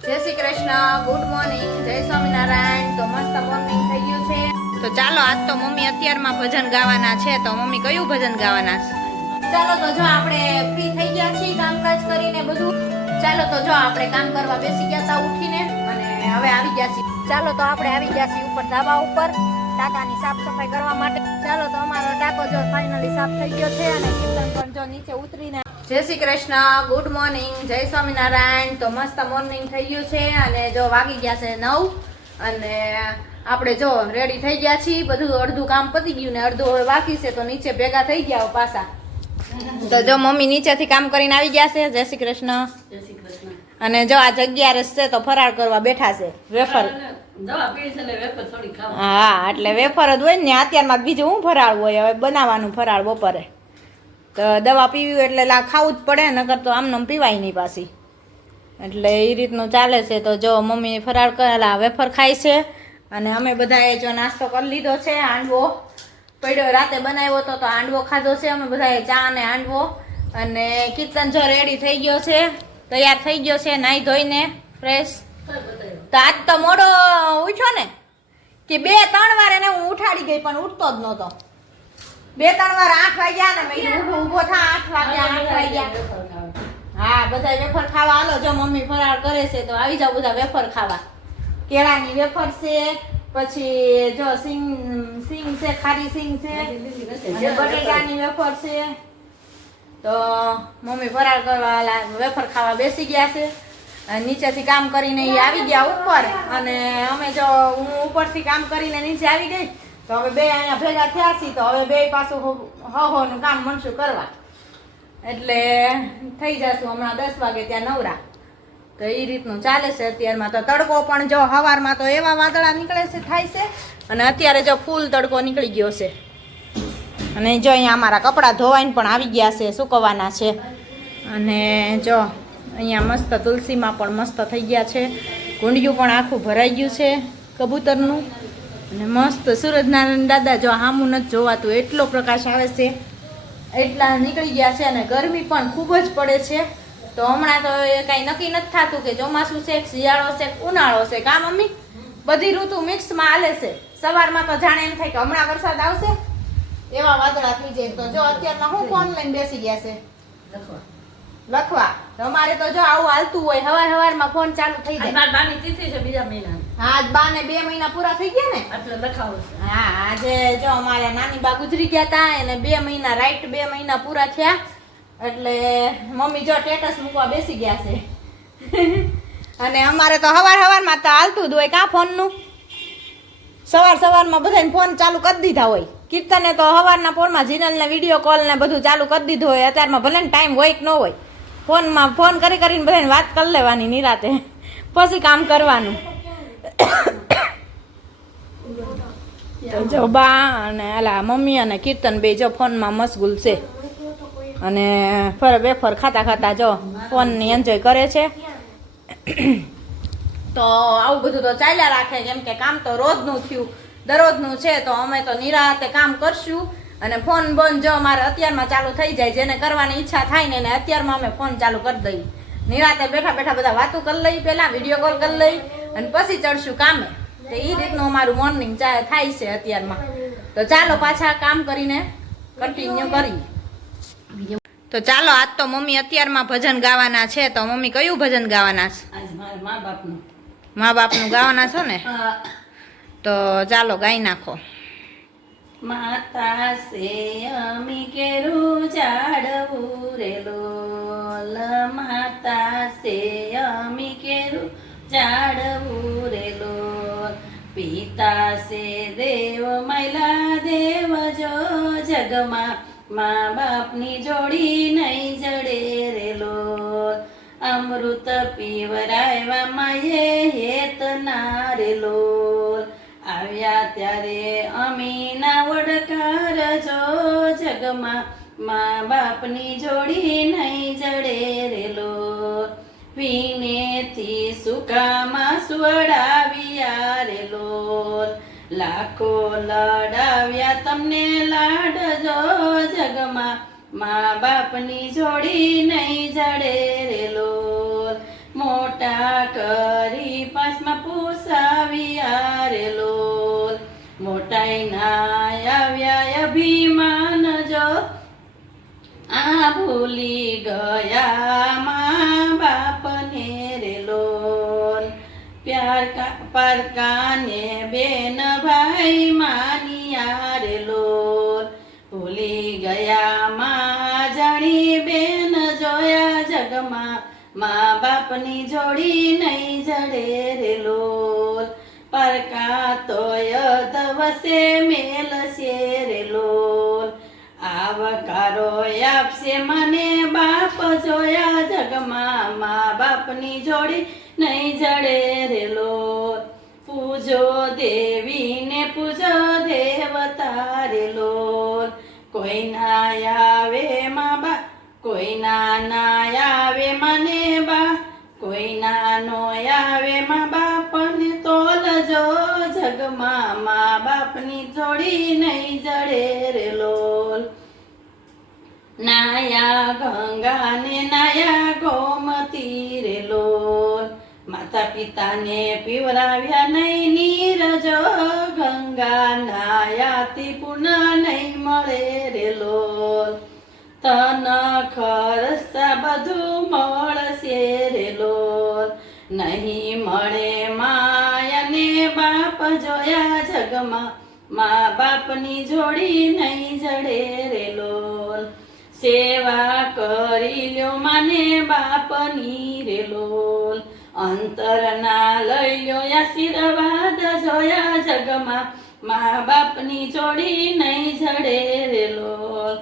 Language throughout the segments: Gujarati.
જય શ્રી કૃષ્ણ ગુડ મોર્નિંગ જય સ્વામિનારાયણ. તો મસ્ત મોર્નિંગ થઈ ગયું છે. તો ચાલો, આજ તો મમ્મી અત્યારમાં ભજન ગાવાના છે. તો મમ્મી કયું ભજન ગાવાના છે? ચાલો, તો જો આપણે ફ્રી થઈ ગયા છીએ કામકાજ કરીને બધું. ચાલો, તો જો આપણે કામ કરવા બેસી ગયા હતા ઉઠીને અને હવે આવી ગયા છીએ. ચાલો, તો આપણે આવી ગયા છીએ ઉપર ધાબા ઉપર. ટાંકાની સાફ સફાઈ કરવા માટે. ચાલો તો અમારો ટાંકો જો ફાઇનલી સાફ થઈ ગયો છે અને કીર્તન પણ જો નીચે ઉતરીને જય શ્રી કૃષ્ણ ગુડ મોર્નિંગ જય સ્વામિનારાયણ. તો મસ્ત મોર્નિંગ થઈ ગયું છે અને જો વાગી ગયા છે નવ અને આપણે જો રેડી થઈ ગયા છીએ. બધું અડધું કામ પતી ગયું ને અડધું હવે બાકી છે તો નીચે ભેગા થઈ ગયા પાછા. તો જો મમ્મી નીચેથી કામ કરીને આવી ગયા છે. જય શ્રી કૃષ્ણ. જય શ્રી કૃષ્ણ. અને જો આ જગ્યા રસ્તે તો ફરાળ કરવા બેઠા છે. વેફર. હા એટલે વેફર જ હોય ને અત્યારમાં બીજું હું ફરાળ હોય હવે બનાવવાનું ફરાળ બપોરે. તો દવા પીવી એટલે લા ખાવું જ પડે નકર તો આમને પીવાય નહીં પાછી. એટલે એ રીતનું ચાલે છે તો જો મમ્મી ફરાળ કરેલા વેફર ખાય છે અને અમે બધાએ જો નાસ્તો કરી લીધો છે હાંડવો પડ્યો રાતે બનાવ્યો હતો તો હાંડવો ખાધો છે અમે બધાએ ચા અને હાંડવો અને કિચન જો રેડી થઈ ગયો છે તૈયાર થઈ ગયો છે નાહી ધોઈને ફ્રેશ તો આજ તો મોડો ઉઠ્યો ને કે બે ત્રણ વાર એને હું ઉઠાડી ગઈ પણ ઉઠતો જ નહોતો. બે ત્રણ વાર આઠ વાગ્યા ને મેં ઊભો ઊભો થા આઠ વાગ્યા આઠ વાગ્યા. હા બધા વેફર ખાવા. હાલો જો મમ્મી ફરાળ કરે છે તો આવી જાવ બધા વેફર ખાવા. કેળાની વેફર છે પછી જો સિંગ સિંગ છે ખારી સિંગ છે બટેટાની વેફર. છે. તો મમ્મી ફરાળ કરવા વેફર ખાવા બેસી ગયા છે. નીચેથી કામ કરીને એ આવી ગયા ઉપર. અને અમે જો હું ઉપરથી કામ કરીને નીચે આવી ગઈ, તો હવે બે અહીંયા ભેગા થયા છીએ, તો હવે બે પાછું હો હો કામ મનશું કરવા. એટલે થઈ જશું હમણાં દસ વાગે ત્યાં નવરા. તો એ રીતનું ચાલે છે, અત્યારમાં તો તડકો પણ જો હવારમાં તો એવા વાદળા નીકળે છે, થાય છે. અને અત્યારે જો ફૂલ તડકો નીકળી ગયો છે. અને જો અહીંયા અમારા કપડાં ધોવાઈને પણ આવી ગયા છે, સુકવવાના છે. અને જો અહીંયા મસ્ત તુલસીમાં પણ મસ્ત થઈ ગયા છે. કુંડિયું પણ આખું ભરાઈ ગયું છે કબૂતરનું. અને મસ્ત સૂરજનારાયણ દાદા જો હામું નથી જોવાતું, એટલો પ્રકાશ આવે છે. એટલા નીકળી ગયા છે અને ગરમી પણ ખૂબ જ પડે છે. તો હમણાં તો એ કાંઈ નક્કી નથી થતું કે ચોમાસું છે શિયાળો છે ઉનાળો છે. કા મમ્મી? બધી ઋતુ મિક્સમાં હાલે છે. સવારમાં તો જાણે એમ થાય કે હમણાં વરસાદ આવશે, એવા વાદળા થઈ જાય. તો જો અત્યારમાં હું ફોન લઈને બેસી ગયા છે. લખવા. લખવા. તમારે તો જો આવું હાલતું હોય હવાર હવારમાં ફોન ચાલુ થઈ જાય. મારી બાની તિથિ છે બીજા મહિના હા આજ બા ને બે મહિના પૂરા થઈ ગયા ને? એટલે લખાવું છે. હા આજે જો અમારા નાની બા ગુજરી ગયા હતા એને બે મહિના રાઈટ બે મહિના પૂરા થયા. એટલે મમ્મી જો ટેટસ મૂકવા બેસી ગયા છે. અને અમારે તો હવાર હવારમાં તો હાલતું જ હોય કા ફોનનું? સવાર સવારમાં બધાને ફોન ચાલુ કરી દીધા હોય. કીર્તને તો સવારના ફોનમાં જીનલને વીડિયો કોલ ને બધું ચાલુ કરી દીધું હોય અત્યારમાં ભલે ને ટાઈમ હોય કે ન હોય. ફોનમાં ફોન કરી કરીને બધાને વાત કરી લેવાની નિરાતે. પછી કામ કરવાનું. જો બા અને અલા મમ્મી અને કીર્તન બે જો ફોનમાં મશગુલ છે. અને ફર વેફર ખાતા ખાતા જો ફોનની એન્જોય કરે છે. તો આવું બધું તો ચાલ્યા રાખે કેમ કે કામ તો રોજનું થયું, દરરોજનું છે, તો અમે તો નિરાતે કામ કરશું. અને ફોન બંધ જો અમારે અત્યારમાં ચાલુ થઈ જાય જેને કરવાની ઈચ્છા થાય ને એને અત્યારમાં અમે ફોન ચાલુ કરી દઈએ. નિરાતે બેઠા બેઠા બધા વાતો કરી લઈ પહેલાં વીડિયો કોલ કરી લઈ અને પછી ચડશું કામે. તો એ રીતનું અમારું મોર્નિંગ થાય છે અત્યારમાં. તો ચાલો પાછા કામ કરીને કન્ટિન્યુ કરીએ. તો ચાલો આજ તો મમ્મી અત્યારમાં ભજન ગાવાના છે. તો મમ્મી કયું ભજન ગાવાના છે? મા બાપનું. મા બાપનું ગાવાના છો ને? તો ચાલો ગાઈ નાખો. માતા સે અમી કેરું જાડવું રે લોલ માતા સે અમી કેરું જાડવું રે લોલ પિતા સે દેવ મૈલા દેવ જો જગમાં મા બાપની જોડી નહીં જડે રે લોલ અમૃત પીવરાયવા માયે હેત ના રે લોલ આવ્યા ત્યારે અમીના ઓડકાર જો જગમાં મા બાપની જોડી નહીં જડે રેલો. પીનેથી સુકામાં સુવડાવ્યા રેલો. લાખો લડાવ્યા તમને લાડજો જગમાં મા બાપની જોડી નહીં જડે રેલો. મોટા કરી પાસમાં પૂસાવ્યા રે લોલ મોટાઈ આવ્યા અભિમાન જો. આ ભૂલી ગયા મા બાપને રે લોલ પ્યાર પરકાને બેન ભાઈ માનિયા રે લોલ ભૂલી ગયા મા જાણી બેન જોયા જગમાં. મા બાપની જોડી નહીં જડે રે પરકા તોય દવસે મેલશે રે લોલ આવકારો આપશે મને બાપ જોયા જગમાં. મા બાપની જોડી નહીં જડે રે લોલ પૂજો દેવીને પૂજો દેવતા રે લોલ કોઈ ના આવે મા બા કોઈ ના આવે મને બા. કોઈ ના નો આવે મા બાપને બાપની નહીં જડે રે લોલ. નાયા ગંગા ને નાયા ગોમતી રે લોલ. માતા પિતાને પીવરાવ્યા નહીં નીરજ ગંગા. નાયાથી પુનઃ નહીં મળે રે લોલ. તન ખરસા બધું મળશે રે લોલ. નહીં મળે માયાને બાપ જોયા જગમાં. મા બાપની જોડી નહીં જડે રે લોલ. સેવા કરી લ્યો માને બાપની રે લોલ. અંતરના લઈ લ્યો આશીર્વાદ જોયા જગમાં. મા બાપની જોડી નહીં જડે રે લોલ.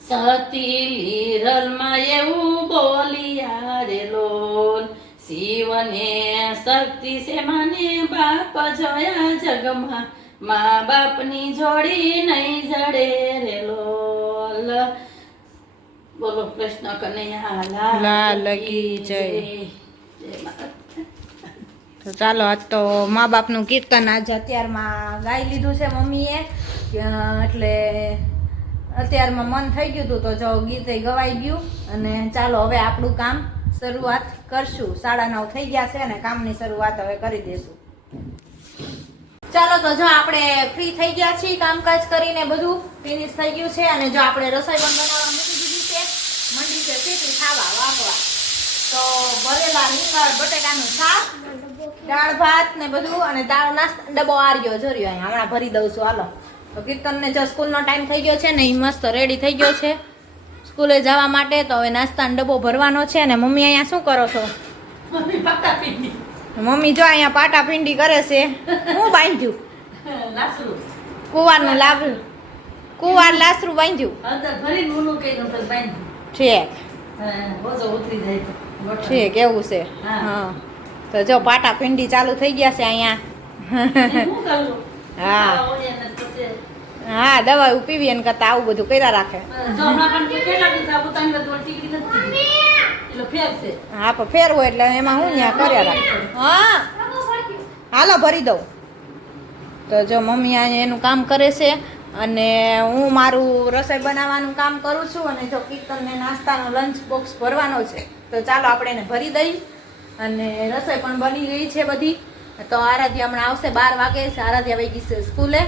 સતી લીરલમાં એવું બોલિયા રે લોલ. શિવને શક્તિ છે મને બાપ જોયા જગમાં. મા બાપની જોડી નહીં જડે રે લોલ. બોલો કૃષ્ણ કનૈયા લાલ કી જય. જય. તો ચાલો આજ તો મા બાપનું કીર્તન આજે અત્યારમાં ગાઈ લીધું છે મમ્મીએ. એટલે અત્યારમાં મન થઈ ગયું હતું તો જો ગીતે ગવાઈ ગયું. અને ચાલો હવે આપણું કામ શરૂઆત કરશું. સાડા નવ થઈ ગયા છે અને કામની શરૂઆત હવે કરી દઈશું ચાલો તો જો આપણે ફ્રી થઈ ગયા છીએ કામકાજ કરીને બધું ફિનિશ થઈ ગયું છે અને જો આપણે રસોઈ પણ બનાવવા મૂકી દીધી છે, મંડી છે ખીચડી ખાવા વાપવા તો ભરેલા રીંગણ બટેકાનું શાક, દાળ ભાત ને બધું અને દાળ નાસ્તા, ડબ્બો આર્યો જોર્યો અહીંયા. હમણાં ભરી દઉં છું, હાલો. તો કીર્તનને જો સ્કૂલનો ટાઈમ થઈ ગયો છે ને એ મસ્ત રેડી થઈ ગયો છે. સ્કૂલે જવા માટે તો હવે નાસ્તાનો ડબ્બો ભરવાનો છે ને મમ્મી અહીંયા શું કરો છો? મમ્મી પાટા પીંડી મમ્મી જો અહીંયા પાટા પિંડી કરે છે. હું બાંધ્યું? લાસરું. કુવારનું લાવ્યું કુવાર લાસરું બાંધ્યું. ઠીક. ઠીક એવું છે. હા. તો જો પાટા પિંડી ચાલુ થઈ ગયા છે અહીંયા. હા. ને હા દવા પીવી એને કરતા આવું બધું કર્યા રાખે. હા પણ ફેરવો એટલે એમાં હું ત્યાં કર્યા રાખે. હા. હાલો ભરી દઉં. તો જો મમ્મી અહીંયા એનું કામ કરે છે અને હું મારું રસોઈ બનાવવાનું કામ કરું છું અને જો કીર્તનને નાસ્તાનો લંચ બોક્સ ભરવાનો છે તો ચાલો આપણે એને ભરી દઈએ અને રસોઈ પણ બની ગઈ છે બધી. તો આરાધ્યા હમણાં આવશે બાર વાગે છે આરાધ્યા વહી ગઈ છે સ્કૂલે.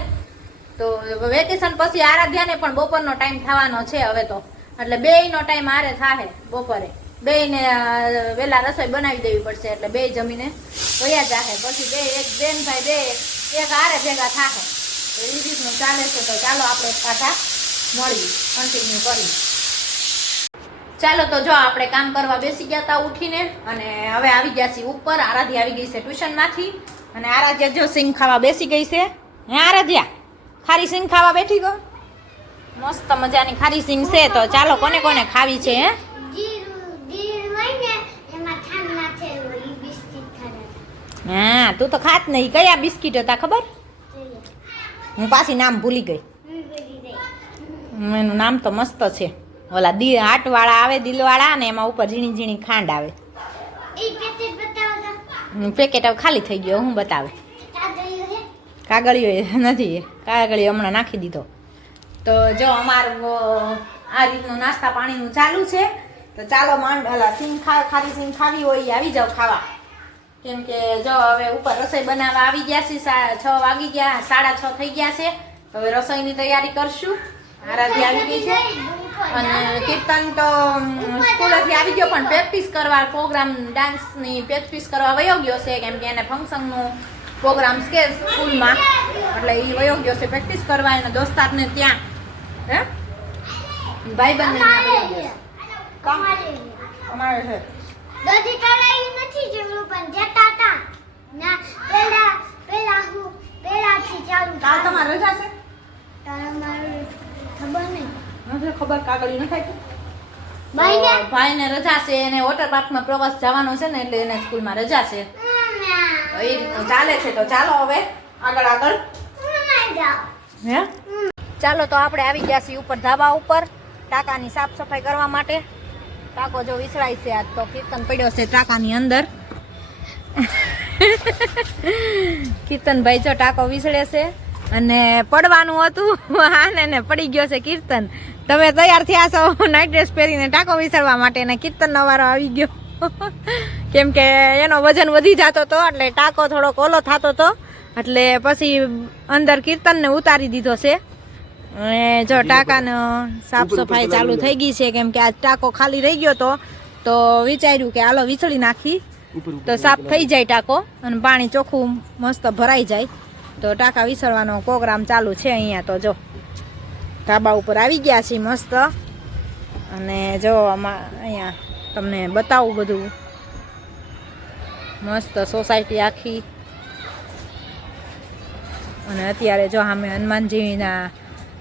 તો વેકેશન પછી આરાધ્યાને પણ બપોરનો ટાઈમ થવાનો છે હવે તો. એટલે બેયનો ટાઈમ આરે થાહે બપોરે. બેયને અ, વહેલા રસોઈ બનાવી દેવી પડશે એટલે બે જમીને વયા જાહે. પછી બે એક બેન ભાઈ બે એક આરે ભેગા થાહે. એ રીતનું ચાલે છે તો ચાલો આપણે પાછા મળીએ કન્ટિન્યુ કરીએ. ચાલો તો જો આપણે કામ કરવા બેસી ગયા હતા ઉઠીને અને હવે આવી ગયા છીએ ઉપર. આરાધ્યા આવી ગઈ છે ટ્યુશનમાંથી. અને આરાધ્યા જો સિંગ ખાવા બેસી ગઈ છે. હે આરાધ્યા ખારી સિંગ ખાવા બેઠી ગયો મસ્ત મજાની ખારી સિંગ છે તો ચાલો કોને કોને ખાવી છે હે જીરું જીરું હોય ને એમાં ખાંડ નાખેલું ઈ બિસ્કિટ ખાધા હા, તું તો ખાત નહીં. કયા બિસ્કિટ હતા ખબર? હું પાછી નામ ભૂલી ગઈ. એનું નામ તો મસ્ત છે. ઓલા દી હાટવાળા આવે, દિલવાળા, ને એમાં ઉપર ઝીણી ઝીણી ખાંડ આવે. પેકેટ હવે ખાલી થઈ ગયો, હું બતાવે. કાગળિયો નથી કાગળિયો હમણાં નાખી દીધો. તો જો અમારું આ રીતનું નાસ્તા પાણીનું ચાલુ છે. તો તો ચાલો માંડ ઓલા સિંગ ખા, ખારી સિંગ ખાવી હોય આવી જાવ ખાવા. કેમ કે જો હવે ઉપર રસોઈ બનાવવા આવી ગયા છે છ વાગી ગયા, સાડા છ થઈ ગયા છે. હવે રસોઈની તૈયારી કરશું. આરાધી આવી ગઈ છે. અને કીર્તન તો સ્કૂલ સ્કૂલેથી આવી ગયો, પણ પ્રેક્ટિસ કરવા પ્રોગ્રામ ડાન્સની પ્રેક્ટિસ કરવા વયો ગયો છે, કેમ કે એને ફંક્શનનું પ્રોગ્રામ છે સ્કૂલમાં. એટલે એ વયો ગયો છે પ્રેક્ટિસ કરવા, એના દોસ્તારને ત્યાં. હે? ભાઈ બંધ અમારે છે. દોધી તળાવી નથી જરૂર પણ જતા હતા. ના પેલા પેલા હું પેલાથી ચાલુ તા તમારે રજા છે? તમારું ખબર નહીં. નથી ખબર કાગળ ન થાય ભાઈને? ભાઈને રજા છે એને વોટર પાર્કમાં પ્રવાસ જવાનો છે ને એટલે એને સ્કૂલમાં રજા છે. એ ચાલે છે તો ચાલો હવે આગળ આગળ. હે? ચાલો તો આપણે આવી ગયા છીએ ઉપર ધાબા ઉપર ટાંકાની સાફ સફાઈ કરવા માટે. ટાંકો જો વિસરાય છે આજ તો કીર્તન પડ્યો છે ટાંકાની અંદર. કીર્તનભાઈ જો ટાંકો વિસળે છે અને પડવાનું હતું, આને ને પડી ગયો છે કીર્તન. તમે તૈયાર થયા છો નાઇટ ડ્રેસ પહેરીને ટાંકો વિસળવા માટે ને કીર્તનનો વારો આવી ગયો. કેમ કે એનો વજન વધી જતો હતો એટલે ટાંકો થોડોક ઓલો થતો હતો એટલે પછી અંદર કીર્તનને ઉતારી દીધો છે. અને જો ટાંકાનો સાફ સફાઈ ચાલુ થઈ ગઈ છે કેમ કે આજ ટાંકો ખાલી રહી ગયો તો તો વિચાર્યું કે હાલો વિચળી નાખી તો સાફ થઈ જાય ટાંકો અને પાણી ચોખ્ખું મસ્ત ભરાઈ જાય. તો ટાંકા વિસળવાનો પ્રોગ્રામ ચાલુ છે અહીંયા તો જો. ધાબા ઉપર આવી ગયા છે મસ્ત. અને જો આમાં અહીંયા તમને બતાવું બધું. મસ્ત સોસાયટી આખી. અને અત્યારે જો અમે હનુમાનજીના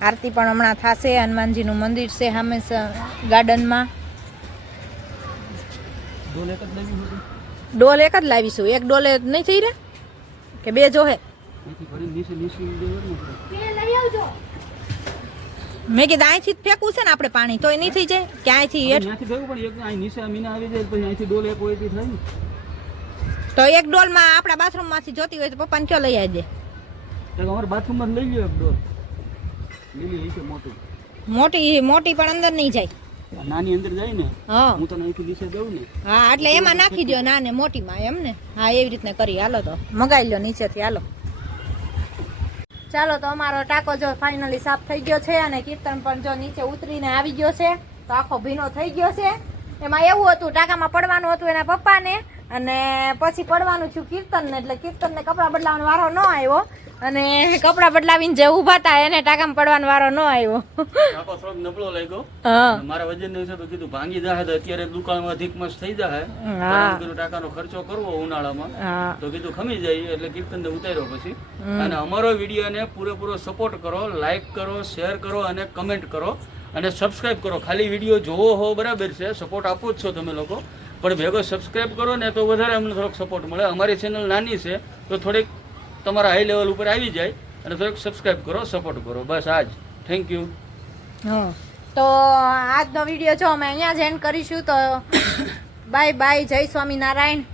આરતી પણ હમણાં થશે હનુમાનજીનું મંદિર છે સામે ગાર્ડનમાં ડોલ એક જ લાવીશું એક ડોલે નહીં થઈ રહે? કે બે જોહે મેં કીધું અહીંથી જ ફેંકવું છે ને આપણે પાણી તોય નહીં થઈ જાય? કે અહીંથી હેઠ? ત્યાંથી ભેગું પણ એક અહીં નીચે અમીને આવી જાય પછી અહીંથી ડોલ એક હોય તે એક ડોલમાં આપણા બાથરૂમમાંથી જોતી હોય તો પપ્પાને કયો લઈ આવી દે અમારે બાથરૂમમાં લઈ ગયો એક ડોલ. લીલી મોટી. મોટી મોટી પણ અંદર નહીં જાય. નાની અંદર જાય ને હા. હું તને અહીંથી નીચે દઉં ને. હા એટલે એમાં નાખી દો. ના ને મોટીમાં એમ ને. હા એવી રીતને કરી. હાલો તો મગાઈ લો નીચેથી હાલો. ચાલો તો અમારો ટાંકો જો ફાઇનલી સાફ થઈ ગયો છે અને કીર્તન પણ જો નીચે ઉતરીને આવી ગયો છે તો આખો ભીનો થઈ ગયો છે. એમાં એવું હતું ટાંકામાં પડવાનું હતું એના પપ્પાને અને પછી પડવાનું થયું કીર્તનને એટલે કીર્તનને કપડાં બદલાવાનો વારો ન આવ્યો. અને કપડા બદલાવીને જે ઊભા હતા એને ટાંકામાં પડવાનો વારો ન આવ્યો. ટાંકો થોડોક નબળો લાગ્યો. હા. મારા વજન હિસાબે કીધું ભાંગી જાય તો અત્યારે દુકાનમાં અધિક મસ થઈ જાય હા. કીધું ટાકાનો ખર્ચો કરવો ઉનાળામાં. તો કીધું ખમી જાય એટલે કીર્તનને ઉતાર્યો પછી. અને અમારો વિડીયોને પૂરેપૂરો સપોર્ટ કરો લાઈક કરો શેર કરો અને કમેન્ટ કરો. અને સબસ્ક્રાઇબ કરો. ખાલી વીડિયો જોવો હો બરાબર છે. સપોર્ટ આપો જ છો તમે લોકો. પણ ભેગો સબસ્ક્રાઇબ કરો ને તો વધારે અમને થોડોક સપોર્ટ મળે. અમારી ચેનલ નાની છે તો થોડીક તમારા હાઈ લેવલ ઉપર આવી જાય અને થોડીક સબસ્ક્રાઇબ કરો સપોર્ટ કરો. બસ આજ. થેન્ક યુ હા. તો આજનો વીડિયો જો અમે અહીંયા જ એન્ડ કરીશું, તો બાય બાય જય સ્વામિનારાયણ.